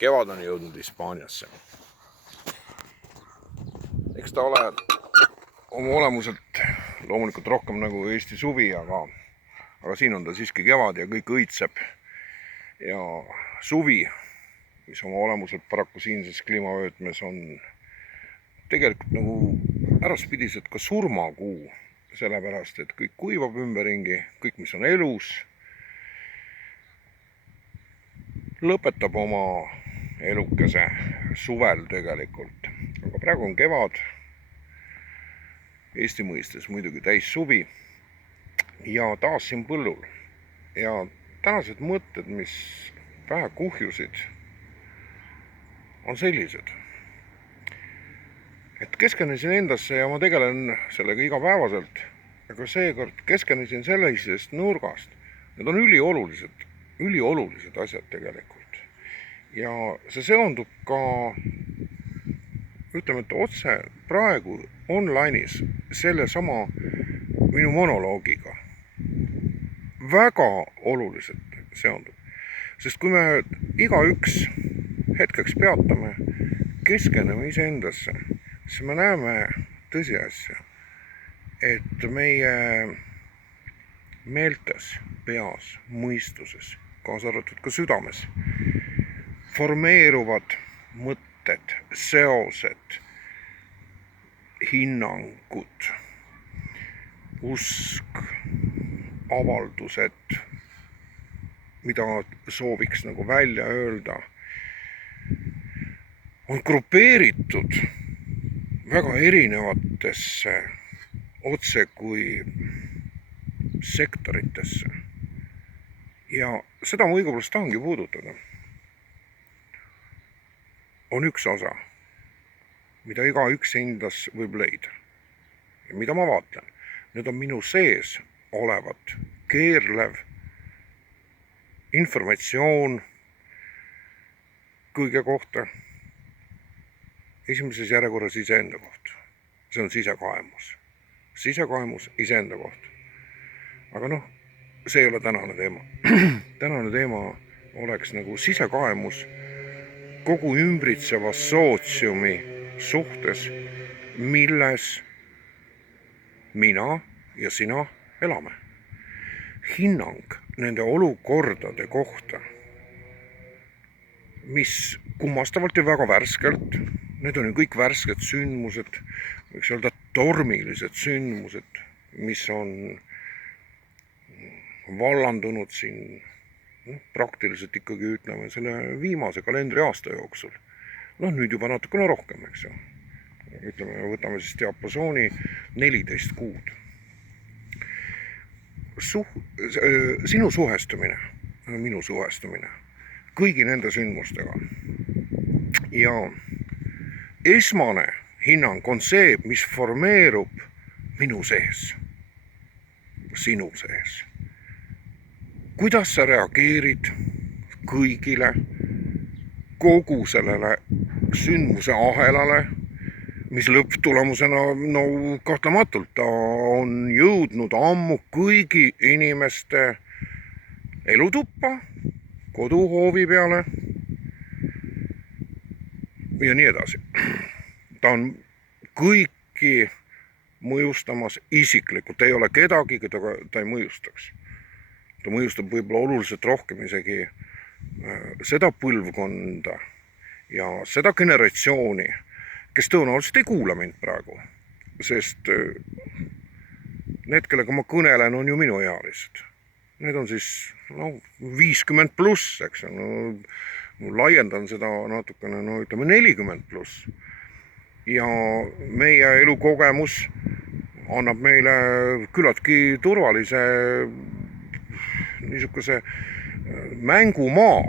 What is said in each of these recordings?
Kevad on jõudnud Hispaaniasse. Eks ta ole oma olemuselt loomulikult rohkem nagu Eesti suvi, aga siin on ta siiski kevad ja kõik õitseb. Ja suvi, mis oma olemuselt paraku siinses kliimavöötmes on tegelikult nagu äraspidiselt ka surmakuu, sellepärast et kõik kuivab ümberringi, kõik mis on elus, lõpetab oma elukese suvel tegelikult. Aga praegu on kevad, Eesti mõistes muidugi täis suvi ja taas siin põllul. Ja tänased mõtted, mis pähe kuhjusid, on sellised. Et keskenesin endasse ja ma tegelen sellega igapäevaselt, aga seekord keskenesin sellisest nurgast. Need on üliolulised asjad tegelikult. Ja see seondub ka, ütleme, et otse praegu online'is selle sama minu monoloogiga. Väga oluliselt seondub. Sest kui me igaüks hetkeks peatame, keskeneme iseendasse, siis me näeme tõsiasja, et meie meeltes, peas, mõistuses, kaasa arvatud ka südames, formeeruvad mõtted, seosed, hinnangud, usk, avaldused, mida sooviks nagu välja öelda, on grupeeritud väga erinevatesse otse kui sektoritesse. Ja seda ma õigupoolest tahangi puudutada. On üks osa, mida igaüks endas võib leida. Ja mida ma vaatlen? Need on minu sees olevat keerlev informatsioon kõige kohta. Esimeses järjekorras iseenda kohta. See on sisekaemus. Sisekaemus iseenda kohta. Aga see ei ole tänane teema. Tänane teema oleks nagu sisekaemus kogu ümbritseva sootsiumi suhtes, milles mina ja sina elame. Hinnang nende olukordade kohta, mis kummastavalt ja väga värskelt, need on ju kõik värsked sündmused, võiks öelda tormilised sündmused, mis on vallandunud siin praktiliselt ikkagi ütleme selle viimase kalendriaasta jooksul. Nüüd juba natukene rohkem, eks ju. Ütleme, võtame siis diapasooni 14 kuud. Sinu suhestumine, minu suhestumine kõigi nende sündmustega. Ja esmane hinnang on see, mis formeerub minu sees, sinu sees. Kuidas sa reageerid kõigile, kogu sellele sündmuse ahelale, mis lõpptulemusena, kahtlematult ta on jõudnud ammu kõigi inimeste elutuppa, koduhoovi peale ja nii edasi. Ta on kõiki mõjustamas isiklikult, ei ole kedagi, keda ta ei mõjustaks. Ta mõjustab võib-olla oluliselt rohkem isegi seda põlvkonda ja seda generatsiooni, kes tõenäoliselt ei kuula mind praegu, sest need, kellega ma kõnelen, on ju minuealised. Need on siis 50 pluss, eks. Laiendan seda natukene, ütleme 40 pluss. Ja meie elukogemus annab meile küllaltki turvalise niisuguse mängumaa,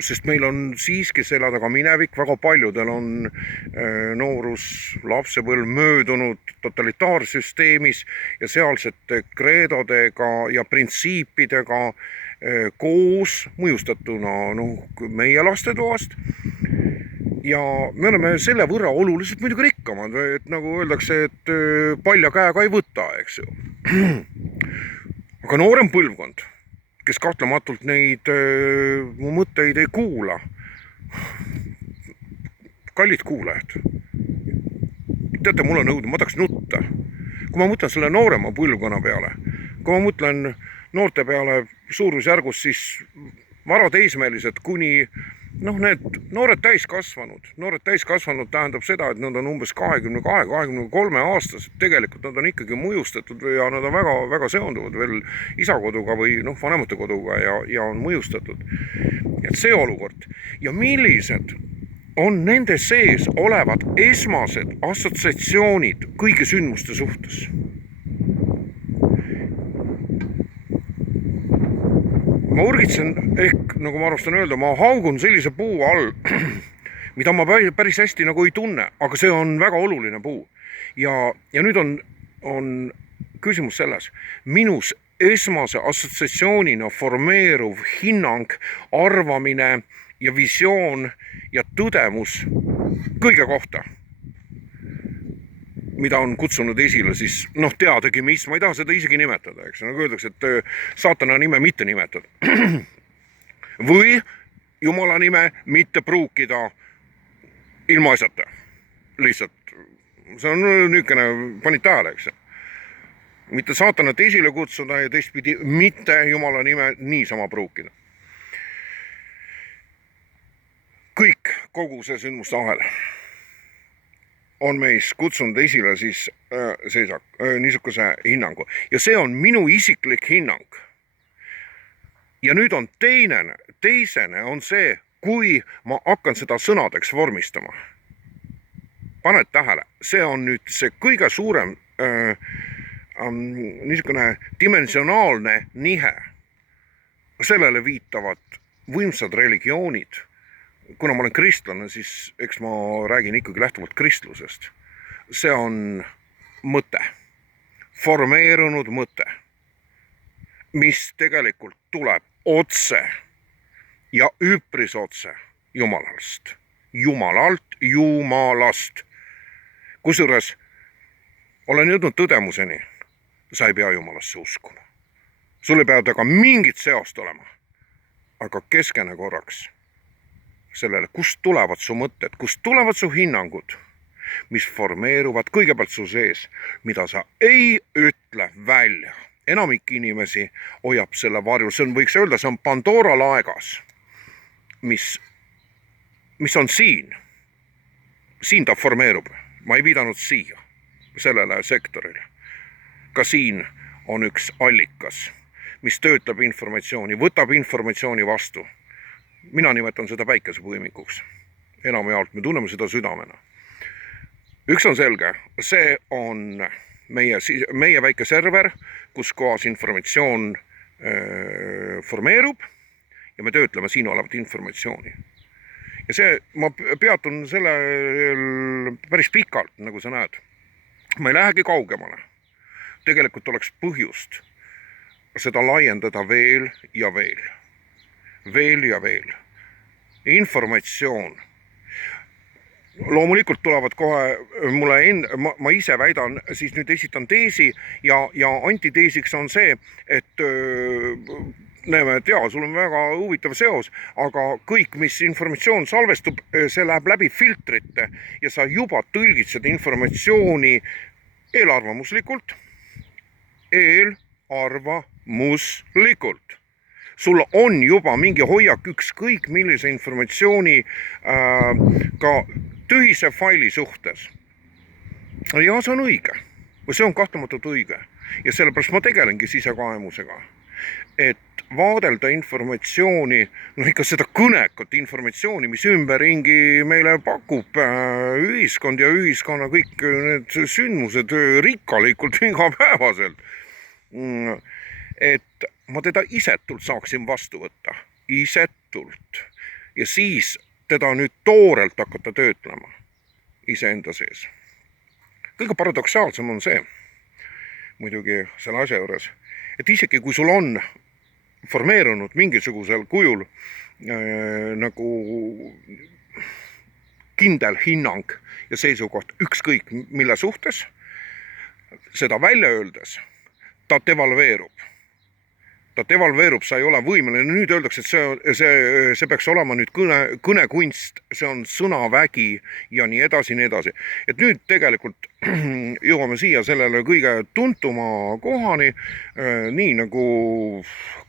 sest meil on siiski selja taga minevik, väga paljudel on noorus, lapsepõlv möödunud totalitaarsüsteemis ja sealsete kreedodega ja printsiipidega koos mõjustatuna meie lastetoast. Ja me oleme selle võrra oluliselt muidugi rikkamad, et nagu öeldakse, et palja käega ei võta, eks ju. Aga noorem põlvkond, kes kahtlematult neid mu mõtteid ei kuula. Kallid kuulajad, teate, mul on õudne, ma tahaks nutta. Kui ma mõtlen selle noorema põlvkonna peale, kui ma mõtlen noorte peale suurusjärgus, siis varateismelised kuni need noored täiskasvanud tähendab seda, et nad on umbes 22-23 aastased, tegelikult nad on ikkagi mõjustatud ja nad on väga, väga seonduvad veel isakoduga või vanemate koduga ja on mõjustatud. Et see olukord ja millised on nende sees olevad esmased assotsiatsioonid kõigi sündmuste suhtes. Ma urgitsen ehk, nagu ma arvastan öelda, ma haugun sellise puu all, mida ma päris hästi ei tunne, aga see on väga oluline puu. Ja nüüd on küsimus selles, minus esmase assotsiatsioonina formeeruv hinnang, arvamine ja visioon ja tõdemus kõige kohta, mida on kutsunud esile siis, teadagi mis, ma ei taha seda isegi nimetada, eks, nagu öeldakse, et saatana nime mitte nimetada. Või Jumala nime mitte pruukida ilma asjata. Lihtsalt, see on niisugune, panid tähele, eks. Mitte saatanat esile kutsuda ja teistpidi mitte Jumala nime niisama pruukida. Kõik, kogu see sündmuste ahel on meis kutsunud esile siis niisuguse hinnangu. Ja see on minu isiklik hinnang. Ja nüüd on teisene on see, kui ma hakkan seda sõnadeks vormistama. Paned tähele, see on nüüd see kõige suurem niisugune dimensionaalne nihe. Sellele viitavad võimsad religioonid. Kuna ma olen kristlane, siis eks ma räägin ikkagi lähtuvalt kristlusest. See on mõte, formeerunud mõte, mis tegelikult tuleb otse ja üpris otse Jumalast. Jumalast. Kusjuures olen jõudnud tõdemuseni, sa ei pea Jumalasse uskuma. Sul ei pea taga mingit seost olema, aga keskene korraks sellele, kust tulevad su mõtted, kust tulevad su hinnangud, mis formeeruvad kõigepealt su sees, mida sa ei ütle välja. Enamik inimesi hoiab selle varjul, see on, võiks öelda, see on Pandora laegas, mis on siin. Siin ta formeerub, ma ei viidanud siia, sellele sektorile. Ka siin on üks allikas, mis töötab informatsiooni, võtab informatsiooni vastu. Mina nimetan seda päikesepõimikuks. Enamjaolt me tunneme seda südamena. Üks on selge, see on meie väike server, kus kohas informatsioon formeerub ja me töötleme siin olevat informatsiooni. Ja see, ma peatun selle päris pikalt, nagu sa näed. Ma ei lähegi kaugemale. Tegelikult oleks põhjust seda laiendada veel ja veel. Veel ja veel. Informatsioon. Loomulikult tulevad kohe mulle ma ise väidan, siis nüüd esitan teesi ja antiteesiks on see, et näeme, et jaa, sul on väga huvitav seos, aga kõik, mis informatsioon salvestub, see läheb läbi filtrite ja sa juba tõlgid seda informatsiooni eelarvamuslikult. Sul on juba mingi hoiak ükskõik millise informatsiooni ka tühise faili suhtes. Ja see on õige. See on kahtlematult õige. Ja sellepärast ma tegelengi sisekaemusega. Et vaadelda informatsiooni, ikka seda kõnekat informatsiooni, mis ümberringi meile pakub ühiskond ja ühiskonna kõik need sündmused rikkalikult igapäevaselt. Et ma teda isetult saaksin vastu võtta. Isetult. Ja siis teda nüüd toorelt hakata töötlema iseenda sees. Kõige paradoksaalsem on see, muidugi selle asja juures, et isegi kui sul on formeerunud mingisugusel kujul nagu kindel hinnang ja seisukoht ükskõik mille suhtes, seda välja öeldes, ta devalveerub. ta devalveerub, sa ei ole võimeline, nüüd öeldakse, et see peaks olema nüüd kõnekunst, see on sõnavägi ja nii edasi, nii edasi. Et nüüd tegelikult jõuame siia sellele kõige tuntuma kohani, nii nagu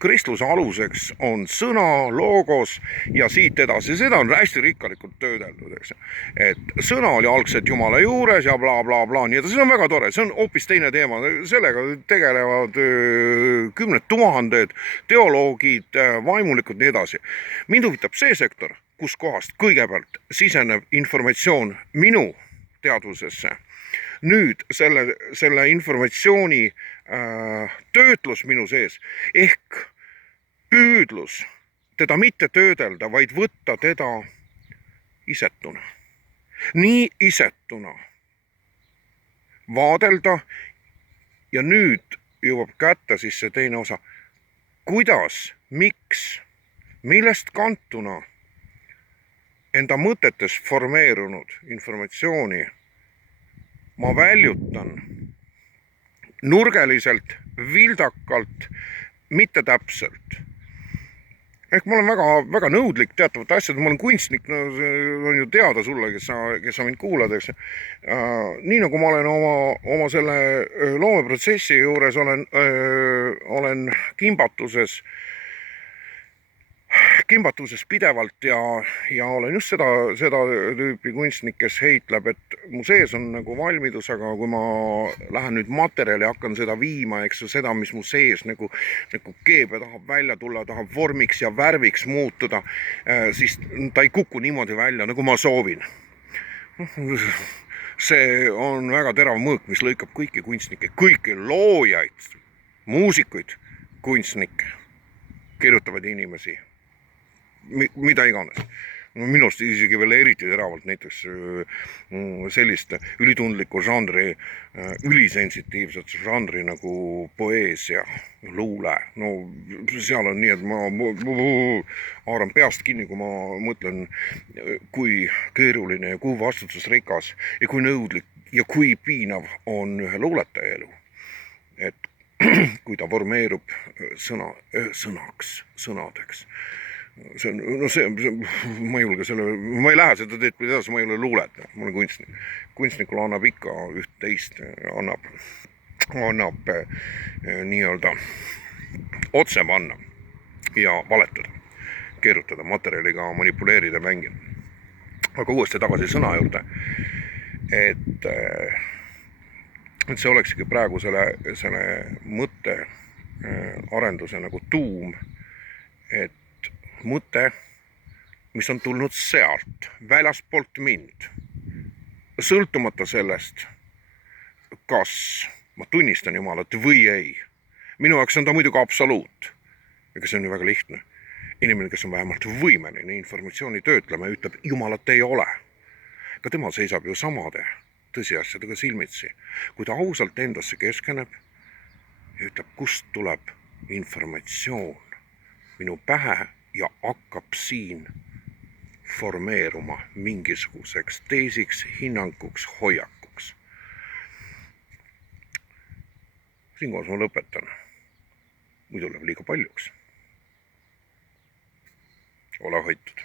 kristluse aluseks on sõna, logos ja siit edasi, seda on hästi rikkalikult töödeldud, eks. Et sõna oli algselt Jumala juures ja bla bla bla, nii edasi, see on väga tore, see on hoopis teine teema, sellega tegelevad kümned tuhanded teoloogid, vaimulikud, nii edasi. Mind huvitab see sektor, kus kohast kõigepealt siseneb informatsioon minu teadvusesse. Nüüd selle informatsiooni töötlus minu sees ehk püüdlus teda mitte töödelda, vaid võtta teda isetuna. Nii isetuna vaadelda ja nüüd jõuab kätte siis see teine osa. Kuidas, miks, millest kantuna enda mõtetes formeerunud informatsiooni ma väljutan nurgeliselt, vildakalt, mitte täpselt. Ehk ma olen väga nõudlik teatavate asjade, ma olen kunstnik, no see on ju teada sulle, kes sa mind kuulad, eks. Nii nagu ma olen oma selle loomeprotsessi juures olen kimbatuses pidevalt ja olen just seda tüüpi kunstnik, kes heitleb, et mu sees on nagu valmidus, aga kui ma lähen nüüd materjali, hakkan seda viima, eks seda, mis mu sees nagu keeb ja tahab välja tulla, tahab vormiks ja värviks muutuda, siis ta ei kuku niimoodi välja, nagu ma soovin. See on väga terav mõõk, mis lõikab kõiki kunstnikke, kõiki loojaid, muusikuid, kunstnikke, kirjutavaid inimesi, mida iganes. Minust isegi veel eriti teravalt näiteks sellist ülitundlikku žanri, ülisensitiivset žanri nagu poeesia, luule. No seal on nii, et ma haaran peast kinni, kui ma mõtlen, kui keeruline ja kui vastutusrikas ja kui nõudlik ja kui piinav on ühe luuletaja elu. Et kui ta formeerub sõnadeks. Ma ei julge ma ei lähe seda teed, kuidas ma ei ole luuletaja, ma olen kunstnik. Kunstnikul annab ikka üht-teist, annab nii-öelda otse panna ja valetada, keerutada, materjaliga manipuleerida, mängida. Aga uuesti tagasi sõna juurde, et see olekski praegu selle mõtte arenduse nagu tuum, et mõte, mis on tulnud sealt, väljaspoolt mind, sõltumata sellest, kas ma tunnistan Jumalat või ei. Minu jaoks on ta muidugi absoluut. Ega see on ju väga lihtne. Inimene, kes on vähemalt võimeline informatsiooni töötlema ja ütleb, Jumalat ei ole. Ka tema seisab ju samade tõsiasjadega silmitsi. Kui ta ausalt endasse keskeneb ja ütleb, kust tuleb informatsioon minu pähe ja hakkab siin formeeruma mingisuguseks teisiks hinnanguks, hoiakuks. Siinkohas ma lõpetan. Muidu läheb liiga paljuks. Ole hoitud.